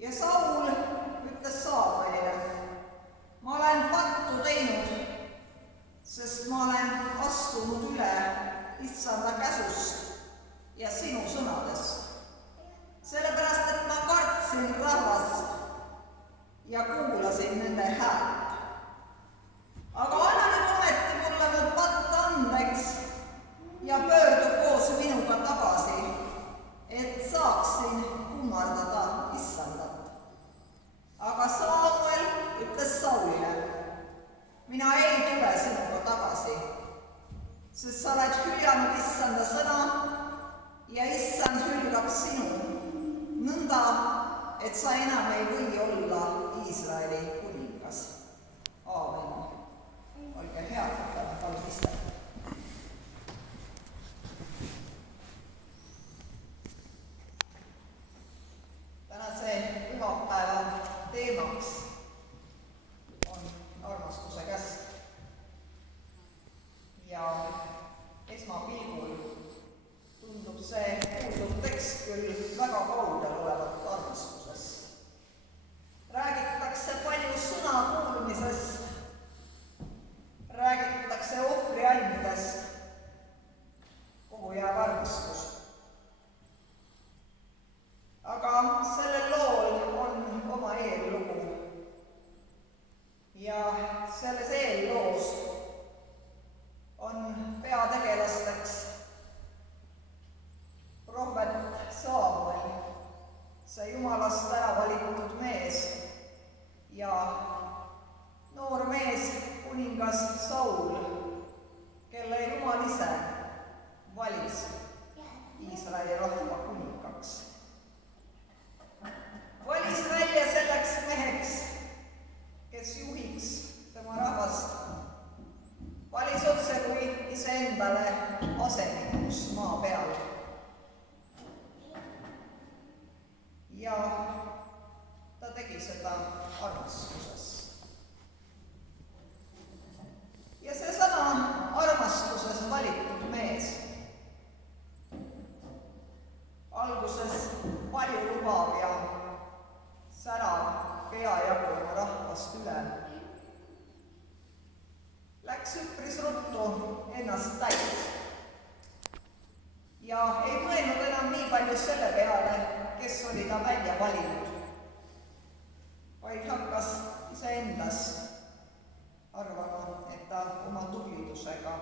ja Saul ütles Saamuelile, ma olen pattu teinud, sest ma olen astunud üle Issanda käsust ja sinu sõnadest, sellepärast et ma kartsin rahvast ja kuulasin nende häält. aga anna nüüd ometi mulle mu patt andeks ja pöördu koos minuga tagasi, et saaksin kummardada Issandat. aga Saamuel ütles Saulile, mina ei tule sinuga tagasi, sest sa oled hüljanud Issanda sõna ja Issand hülgab sinu, nõnda, et sa enam ei või olla Iisraeli kuningas. Aamen. Olge head, palun istet. Tänase pühapäeva teemaks on armastuse käsk. Ja esmapilgul tundub see kuuldud tekst küll väga kaugel olevat armastusest. Räägitakse palju sõna kuulmisest, räägitakse ohvriandest, kuhu jääb armastus. aga sellel lool on oma eellugu ja selles eelloos on peategelasteks prohvet Saamuel, see Jumalast ära valitud mees, ja noor mees, kuningas Saul, kelle Jumal ise valis Iisraeli rahva kuningaks. Valis välja selleks meheks, kes juhiks tema rahvast. Valis otse kui iseendale asenikuks maa peal. Ja ta tegi seda armastuses. Ja seesama armastuses valitud mees alguses palju lubav ja särav peajagu oma rahvast üle läks üpris ruttu ennast täis ja ei mõelnud enam nii palju selle peale, kes oli ta välja valinud, vaid hakkas iseendas arvama, et ta oma tublidusega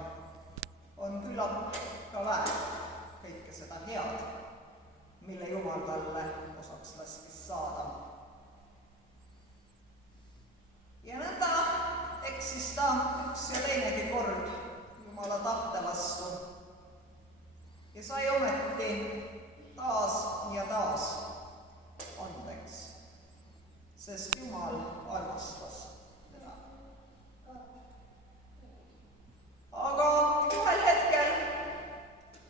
on küllap ka väärt kõike seda head, mille Jumal talle osaks laskis saada. Ja nõnda eksis ta üks ja teinegi kord Jumala tahte vastu ja sai ometi taas ja taas andeks, sest Jumal armastas teda. Aga ühel hetkel,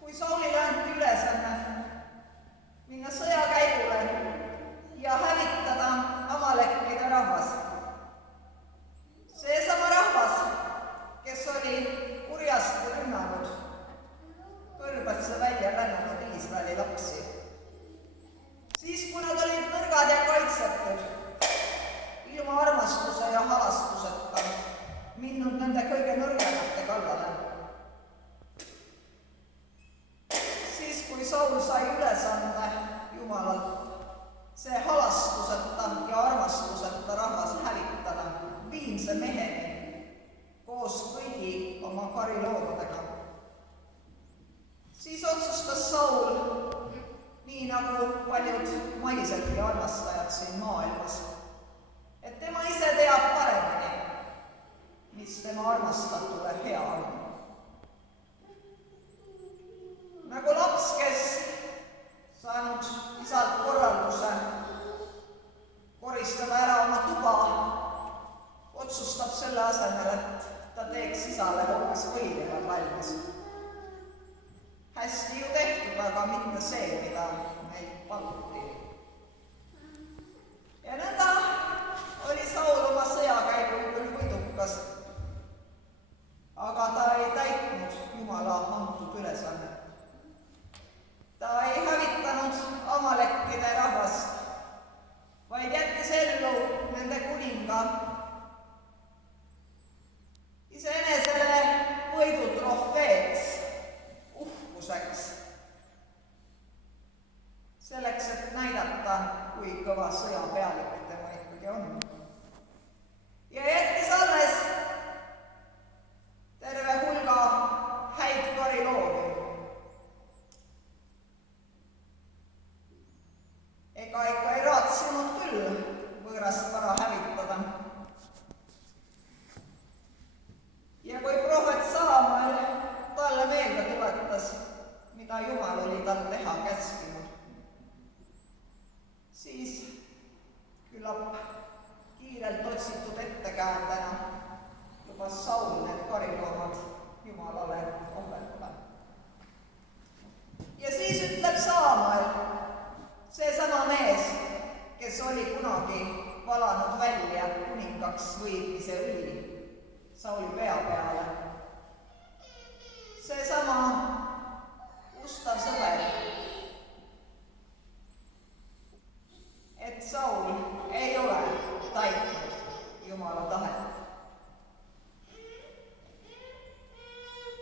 kui Saulile anti ülesanne minna sõjakäigule ja hävitada Amalekkide rahvas, seesama rahvas, kes oli kurjasti rünnanud kõrbasse välja rännanud Iisraeli lapsi, siis kui nad olid nõrgad ja kaitsetud, ilma armastuse ja halastuseta minnud nende kõige nõrgemate kallale. Siis kui Saul sai ülesande Jumalalt see halastuseta ja armastuseta rahvas hävitada viimse meheni koos kõigi oma kariloomadega, siis otsustas Saul, nii nagu paljud maisedki armastajad siin maailmas, et tema ise teab paremini, mis tema armastatule hea on. Nagu laps, kes saanud isalt korralduse koristada ära oma tuba, otsustab selle asemel, et ta teeks isale hoopis võileivad valmis. Hästi ju tehtud, aga mitte see, mida meilt paluti. Ja nõnda oli Saul oma sõjakäigul küll võidukas, aga ta ei täitnud Jumala antud ülesannet. Ta ei hävitanud Amalekkide rahvast, vaid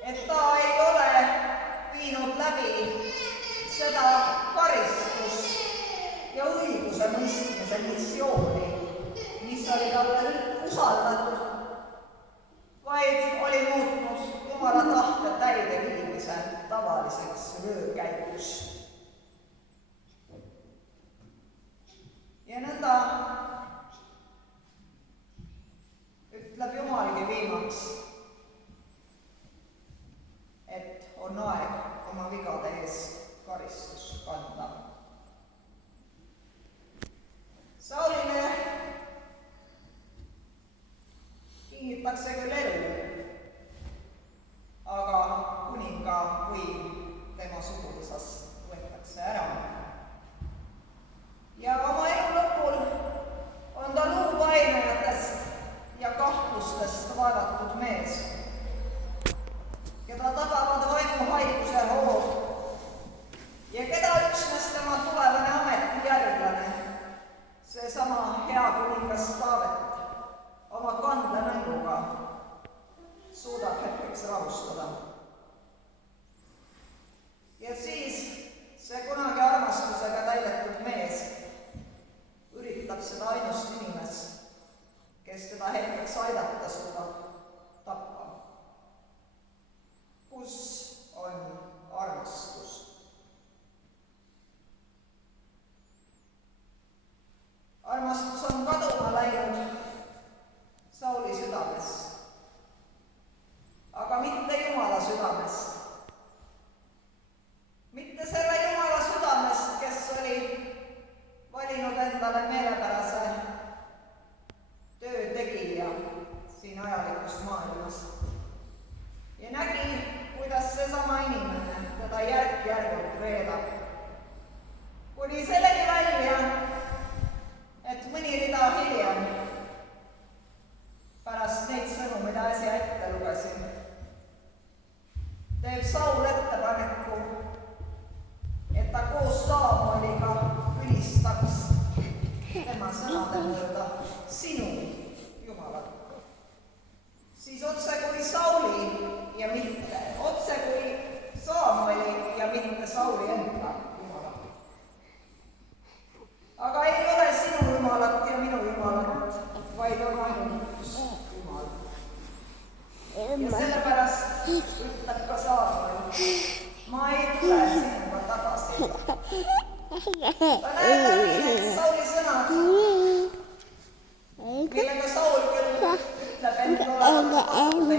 et ta ei ole viinud läbi seda karistust ja õiguse mõistmise missiooni, mis oli talle usaldatud, vaid oli muutnud Jumala tahte täideviimise tavaliseks röövkäiguks. Ja nõnda ütleb Jumalgi viimaks, et on aeg oma vigade eest karistus kanda. Saulile kingitakse küll elu, aga kuninga võim tema sugulasest võetakse ära. Ja oma elu lõpul on ta luupainajatest ja kahtlustest vaadatud mees, keda tabavad vaimuhaiguse hood ja keda üksnes tema tulevane ametijärglane, seesama hea kuningas Taavet, oma kandlemänguga suudab hetkeks rahustada. Ja siis see kunagi armastusega täidetud mees üritab seda ainust inimest, kes teda hetkeks aidata suudab, tappa. Kus on armastus? Armastus on kaduma läinud Sauli südames, aga mitte Jumala südames. Mitte selle Jumala südamest, kes oli valinud endale meelepärase töö tegija siin ajalikus maailmas ja nägi, kuidas seesama inimene teda järk-järgult reedab. Kuni selleni välja, et mõni rida hiljem, pärast neid sõnu, mida äsja ette lugesin, teeb Saul ettepaneku, et ta koos Saamueliga ülistaks tema sõnade mööda sinu Jumalat. Siis otse kui Sauli ja mitte, otse kui Saamueli ja mitte Sauli enda Jumalat. Aga ei ole sinu Jumalat ja minu Jumalat, vaid on ainult üks Jumal. Ja sellepärast ütleb ka Saamuel, ma ei tule sinuga tagasi. Ta näeb need Sauli sõnad, millega Saul küll ütleb end olevat teinud,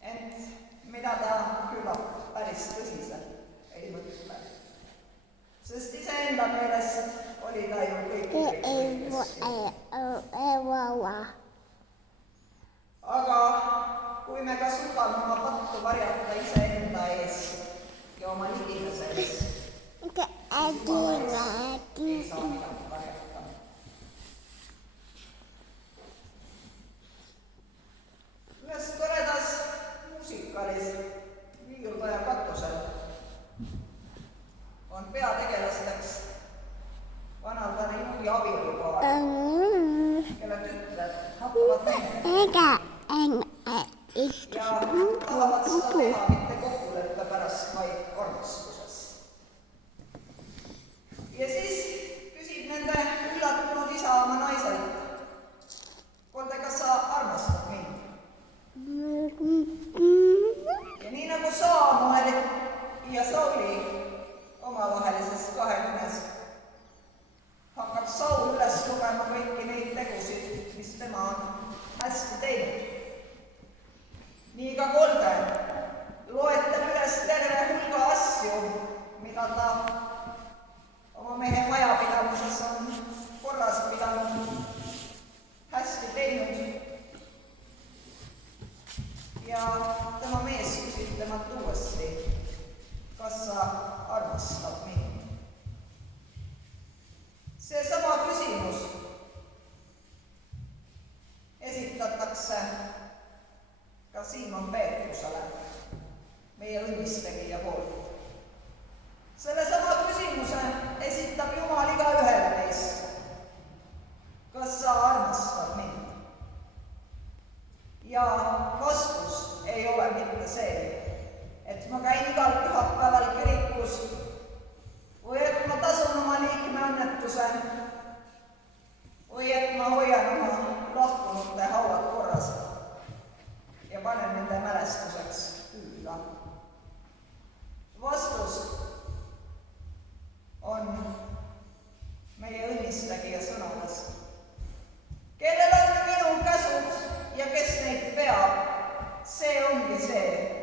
ent mida ta küllap päris tõsiselt ei mõtle. Sest iseenda meelest oli ta ju kõik. Aga kui me ka suudame oma pattu varjata iseenda ees ja oma ligimese ees, Jumala ees ei saa midagi varjata. Ühes toredas muusikalis Viiultaja katusel on peategelasteks vanaldane juudi abielupaar, kelle tütred hakkavad mehed ja tahavad seda teha mitte kokkuleppe pärast, vaid armastuses. Ja siis küsib nende üllatunud isa oma naiselt, kuulge, kas sa armastad mind? Ja nii nagu Saamuel ja Sauli omavahelises kahekõnes hakkab Saul üles lugema kõiki neid tegusid, mis tema on hästi teinud. Nii ka Kolde loetleb üles terve hulga asju, mida ta oma mehe majapidamises on korras pidanud, hästi teinud. Ja tema mees küsib temalt uuesti, kas sa armastad mind? Seesama küsimus esitatakse ka Siimon Peetrusele, meie õnnistegija poolt. Sellesama küsimuse esitab Jumal igaühele meist. Kas sa armastad mind? Ja vastus ei ole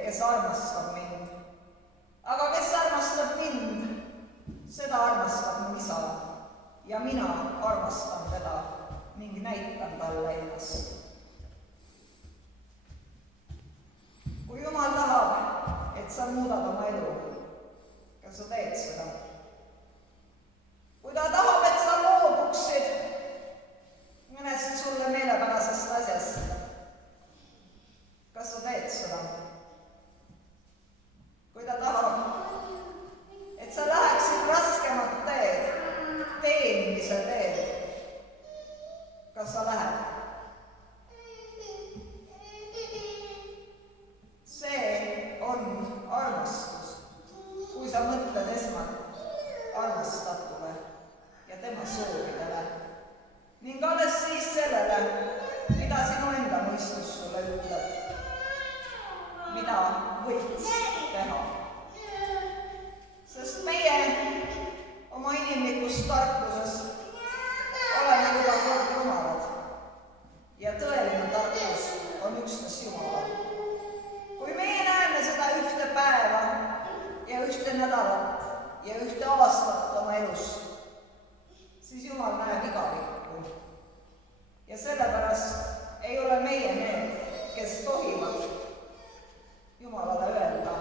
kes armastab mind. Aga kes armastab mind, seda armastab mu isa ja mina armastan teda ning näitan talle ennast. Kui Jumal tahab, et sa muudad oma elu, kas sa teed seda? Kui ta tahab, et sa loobuksid mõnest sulle meelepärasest asjast, kas sa teed seda? Kui ta tahab, et sa läheksid raskemat teed, teenimise teed, kas sa lähed? See on armastus, kui sa mõtled esmalt armastatule ja tema soovidele ning alles siis sellele, mida sinu enda mõistus sulle ütleb, mida võiks teha. Sest meie oma inimlikus tarkuses oleme juba kord jumalad ja tõeline tarkus on üksnes Jumalal. Kui meie näeme seda ühte päeva ja ühte nädalat ja ühte aastat oma elust, siis Jumal näeb igavikku. Ja sellepärast ei ole meie need, kes tohivad Jumalale öelda,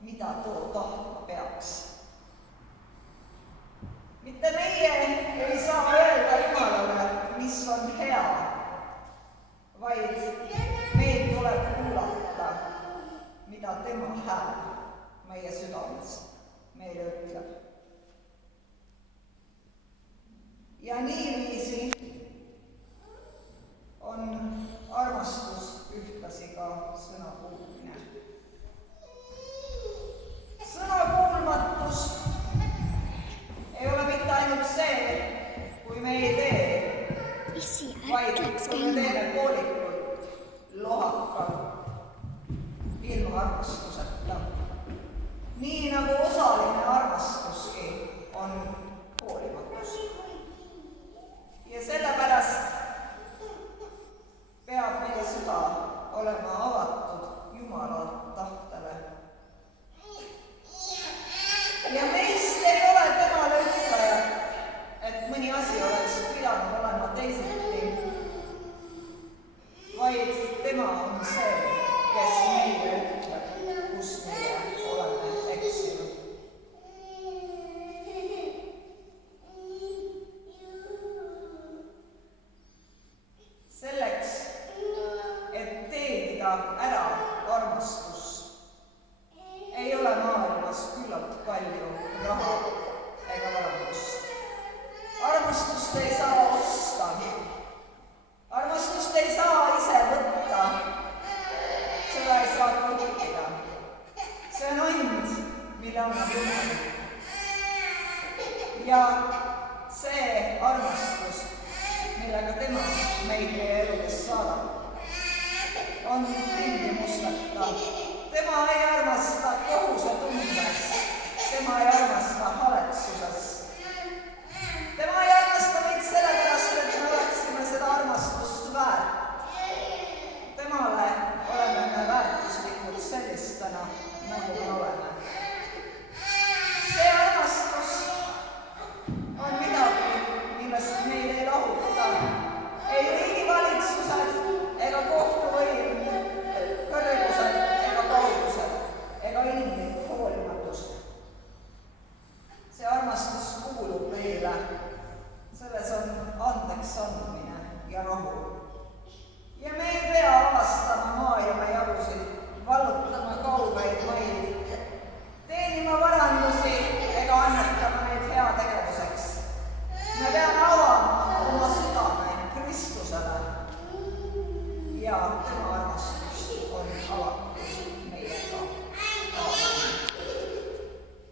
mida too tahtma peaks. Mitte meie ei saa öelda Jumalale, mis on hea, vaid meil tuleb kuulata, mida tema hääl meie südames meile ütleb. Ja niiviisi on armastus ühtlasi ka sõna kuulmine. Sõna kuulmatus ei ole mitte ainult see, kui me ei tee, vaid kui me teeme poolikult, lohakalt, ilma armastuseta. Nii nagu osaline armastuski on hoolimatus. Ja sellepärast peab meie süda olema avatud Jumala tahtele. Ja meist ei ole temale ütlejat, et mõni asi oleks pidanud olema teisiti, vaid tema on see, kes meile ütleb, kus meie oleme eksinud. Selleks, et teenida ära armastus, ei ole maailmas küllalt palju raha ega varandust. Armastust ei saa osta. Armastust ei saa ise võtta. Seda ei saa kõikida. See on and, mille annab Jumal. Ja see armastus, millega tema meid meie eludes saadab, on tingimusteta. Tema ei armasta kohusetundes, tema ei armasta haletsuses. Tema ei armasta meid sellepärast, et me oleksime seda armastust väärt. Temale oleme me väärtuslikud sellistena, nagu me oleme. See armastus on midagi, millest meid ei lahuta. Ei riigivalitsused ega kohtuvõim, kõrgused ega kaugused ega inimlik hoolimatus. See armastus kuulub meile. Selles on andeks andmine ja rahu. Ja me ei pea avastama maailma jagusid, vallutama kaugeid maid, teenima varandusi ega annetama neid heategevuseks. Me peame avama oma südame Kristusele ja tema